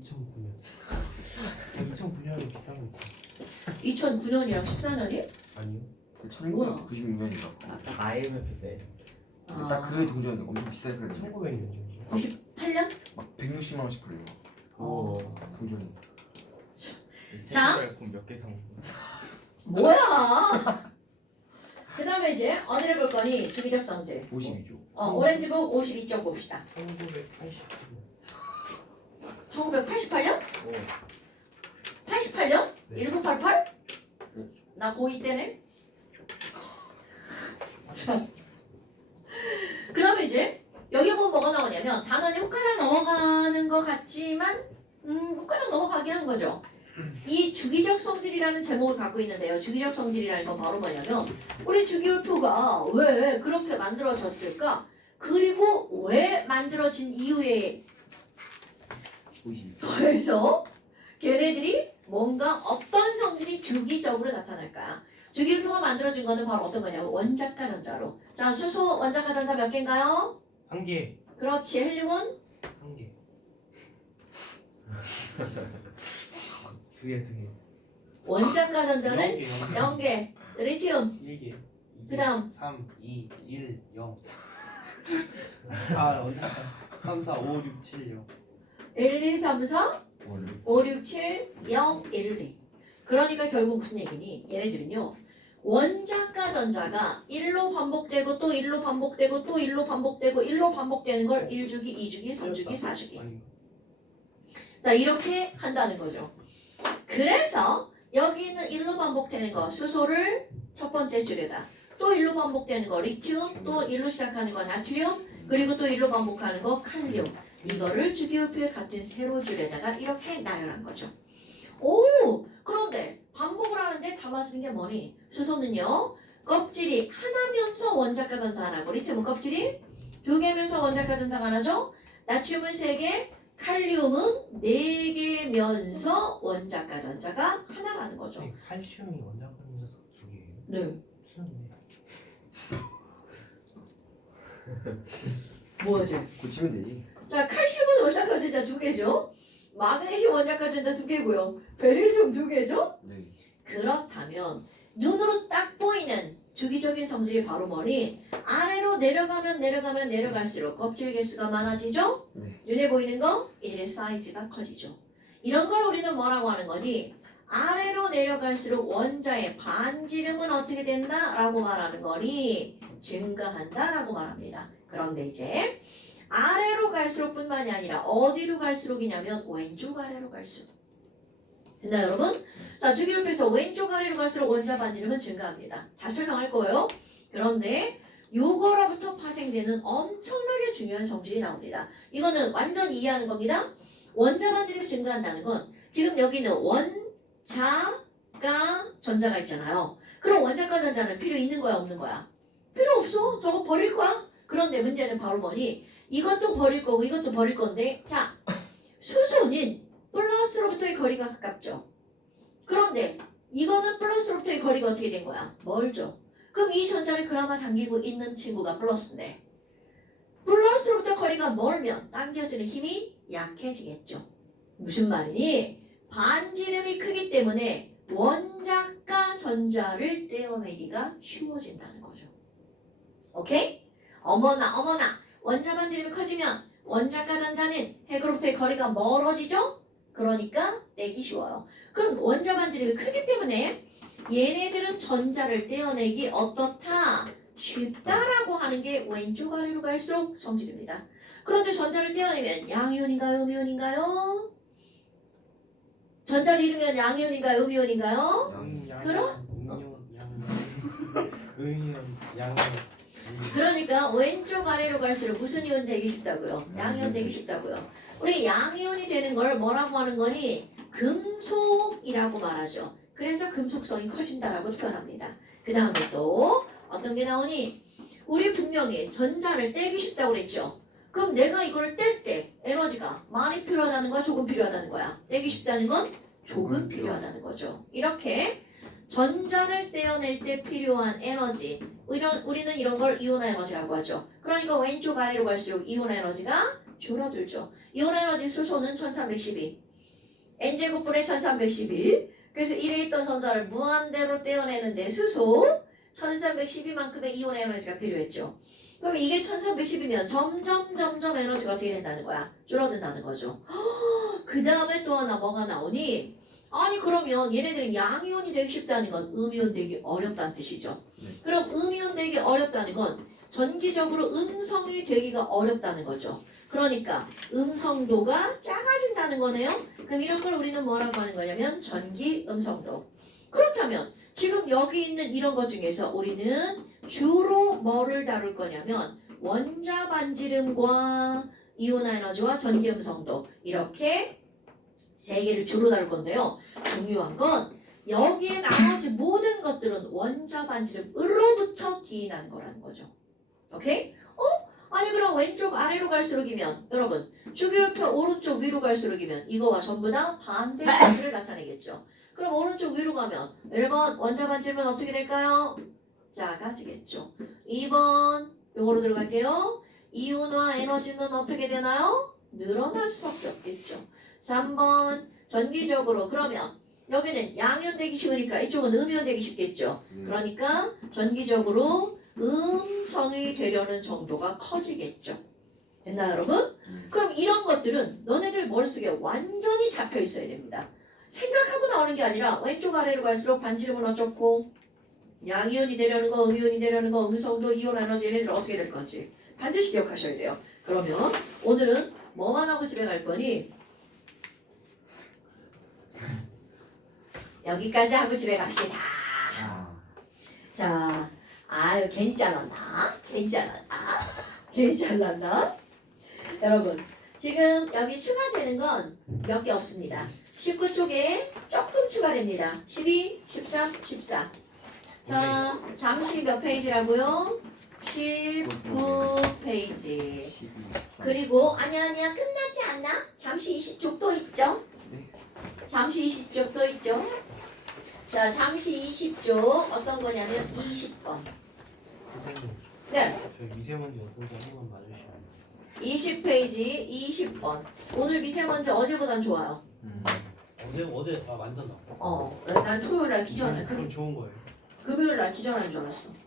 2009년. 2009년은 비싼 거지. 2009년이랑 14년이? 아니요. 1996년인가. 딱 IMF 때. 딱 그 동전 엄청 비쌀 거예요. 1900년 정도. 98년? 막 160만 원씩 팔려요. 오. 동전이. 자. 몇개 산 거? 뭐야? 그 다음에 이제 어디를 볼 거니? 주기적 성질. 52조. 오렌지북 52쪽 봅시다. 1988. 1988년? 오. 88년? 네. 1988? 나 고2 때네. 자, 그 다음에 이제 여기 보면 뭐가 나오냐면 단원이 훅가락 넘어가는 것 같지만 훅가락 넘어가긴 한 거죠. 이 주기적 성질이라는 제목을 갖고 있는데요. 주기적 성질이라는 건 바로 뭐냐면 우리 주기율표가 왜 그렇게 만들어졌을까? 그리고 왜 만들어진 이유에 52조. 더해서 걔네들이 뭔가 어떤 성질이 주기적으로 나타날까? 주기율표가 만들어진 거는 바로 어떤 거냐면 원자가 전자로. 자, 수소 원자가 전자 몇 개인가요? 한 개. 그렇지. 헬륨은 한 개. 두 개. 원자가 전자는 0개. 0개. 리튬 1개. 그다음. 3, 2, 1, 0. 4, 3, 4, 5, 6, 7, 0. 1, 2, 3, 4, 5, 6, 7, 0, 1, 2. 그러니까 결국 무슨 얘기니? 얘네들은요. 원자가 전자가 1로 반복되고 또 1로 반복되고 또 1로 반복되고 1로 반복되는 걸 1주기, 2주기, 3주기, 4주기. 아닌가? 자, 이렇게 한다는 거죠. 그래서 여기는 1로 반복되는 거 수소를 첫 번째 줄에다 또 1로 반복되는 거 리튬 또 1로 시작하는 거 나트륨 그리고 또 1로 반복하는 거 칼륨 이거를 주기율표에 같은 세로 줄에다가 이렇게 나열한 거죠. 오! 그런데 반복을 하는데 담아지는 게 뭐니? 수소는요. 껍질이 하나면서 원자가 전자 하나고 리튬은 껍질이 두 개면서 원자가 전자가 하나죠. 나트륨은 세 개, 칼륨은 네 개면서 원자가 전자가 하나라는 거죠. 네, 칼슘이 원자가 전자서 두 개예요. 네. 틀렸네. 뭐지? 고치면 되지. 자, 칼슘은 원자가 전자 두 개죠. 마그네슘 원자가 전자 두 개고요. 베릴륨 두 개죠. 네. 그렇다면 눈으로 딱 보이는 주기적인 성질이 바로 뭐니? 아래로 내려갈수록 껍질 개수가 많아지죠? 네. 눈에 보이는 거? 일의 사이즈가 커지죠. 이런 걸 우리는 뭐라고 하는 거니? 아래로 내려갈수록 원자의 반지름은 어떻게 된다? 라고 말하는 거니? 증가한다 라고 말합니다. 그런데 이제 아래로 갈수록 뿐만이 아니라 어디로 갈수록이냐면 왼쪽 아래로 갈수록. 됐나요 여러분? 자, 주기율표에서 왼쪽 아래로 갈수록 원자 반지름은 증가합니다. 다 설명할 거예요. 그런데 요거로부터 파생되는 엄청나게 중요한 성질이 나옵니다. 이거는 완전 이해하는 겁니다. 원자 반지름이 증가한다는 건 지금 여기는 원자가 전자가 있잖아요. 그럼 원자가 전자는 필요 있는 거야 없는 거야? 필요 없어. 저거 버릴 거야. 그런데 문제는 바로 뭐니? 이것도 버릴 거고 이것도 버릴 건데 자, 수소는 플러스로부터의 거리가 가깝죠. 그런데 이거는 플러스로부터의 거리가 어떻게 된 거야? 멀죠. 그럼 이 전자를 그나마 당기고 있는 친구가 플러스인데 플러스로부터 거리가 멀면 당겨지는 힘이 약해지겠죠. 무슨 말이니? 반지름이 크기 때문에 원자가 전자를 떼어내기가 쉬워진다는 거죠. 오케이? 어머나 원자 반지름이 커지면 원자가 전자는 핵으로부터의 거리가 멀어지죠? 그러니까 떼기 쉬워요. 그럼 원자 반지름이 크기 때문에 얘네들은 전자를 떼어내기 어떻다? 쉽다라고 하는 게 왼쪽 아래로 갈수록 성질입니다. 그런데 전자를 떼어내면 양이온인가요? 음이온인가요? 전자를 잃으면 양이온인가요? 음이온인가요? 그럼? 양. 그러니까 왼쪽 아래로 갈수록 무슨 이온 되기 쉽다고요? 양이온 되기 쉽다고요. 우리 양이온이 되는 걸 뭐라고 하는 거니? 금속이라고 말하죠. 그래서 금속성이 커진다라고 표현합니다. 그 다음에 또 어떤 게 나오니? 우리 분명히 전자를 떼기 쉽다고 그랬죠. 그럼 내가 이걸 뗄 때 에너지가 많이 필요하다는 거야? 조금 필요하다는 거야? 떼기 쉽다는 건 조금 필요하다는 거죠. 이렇게 전자를 떼어낼 때 필요한 에너지 우리는 이런 걸 이온 에너지라고 하죠. 그러니까 왼쪽 아래로 갈수록 이온 에너지가 줄어들죠. 이온 에너지 수소는 1312 n제곱분의 1312. 그래서 1에 있던 선자를 무한대로 떼어내는데 수소 1312만큼의 이온 에너지가 필요했죠. 그럼 이게 1310이면 점점 에너지가 어떻게 된다는 거야? 줄어든다는 거죠. 그 다음에 또 하나 뭐가 나오니? 아니 그러면 얘네들은 양이온이 되기 쉽다는 건 음이온 되기 어렵다는 뜻이죠. 네. 그럼 음이온 되기 어렵다는 건 전기적으로 음성이 되기가 어렵다는 거죠. 그러니까 음성도가 작아진다는 거네요. 그럼 이런 걸 우리는 뭐라고 하는 거냐면 전기 음성도. 그렇다면 지금 여기 있는 이런 것 중에서 우리는 주로 뭐를 다룰 거냐면 원자 반지름과 이온 에너지와 전기 음성도 이렇게 세 개를 주로 다룰 건데요. 중요한 건 여기에 나머지 모든 것들은 원자 반지름으로부터 기인한 거라는 거죠. 오케이? 아니 그럼 왼쪽 아래로 갈수록이면 여러분 주기율표 오른쪽 위로 갈수록이면 이거와 전부 다 반대 반지를 나타내겠죠. 그럼 오른쪽 위로 가면 1번 원자 반지름은 어떻게 될까요? 작아지겠죠. 2번 요거로 들어갈게요. 이온화 에너지는 어떻게 되나요? 늘어날 수밖에 없겠죠. 3번 전기적으로 그러면 여기는 양이온 되기 쉬우니까 이쪽은 음이온 되기 쉽겠죠. 그러니까 전기적으로 음성이 되려는 정도가 커지겠죠. 됐나요 여러분? 그럼 이런 것들은 너네들 머릿속에 완전히 잡혀 있어야 됩니다. 생각하고 나오는 게 아니라 왼쪽 아래로 갈수록 반지름은 어쩌고 양이온이 되려는 거, 음이온이 되려는 거, 음성도, 이온 에너지 얘네들 어떻게 될 건지 반드시 기억하셔야 돼요. 그러면 오늘은 뭐만 하고 집에 갈 거니? 여기까지 하고 집에 갑시다. 자, 아유 괜히 잘랐나? 괜히 잘랐나? 여러분 지금 여기 추가되는 건 몇 개 없습니다. 19쪽에 조금 추가됩니다. 12, 13, 14. 자, 잠시 몇 페이지라고요? 19페이지. 그리고 아니야 끝나지 않나? 잠시 20쪽 또 있죠? 잠시 20쪽 또 있죠? 자, 잠시 20쪽 어떤 거냐면 20번. 선생님, 네, 저희 미세먼지 어떤지 한 번만 봐주시면. 20페이지 20번. 오늘 미세먼지 어제보단 좋아요. 어제 완전 나빠. 난 토요일 날 기절해. 그럼 좋은 거예요. 금요일 날 기절하는 줄 알았어.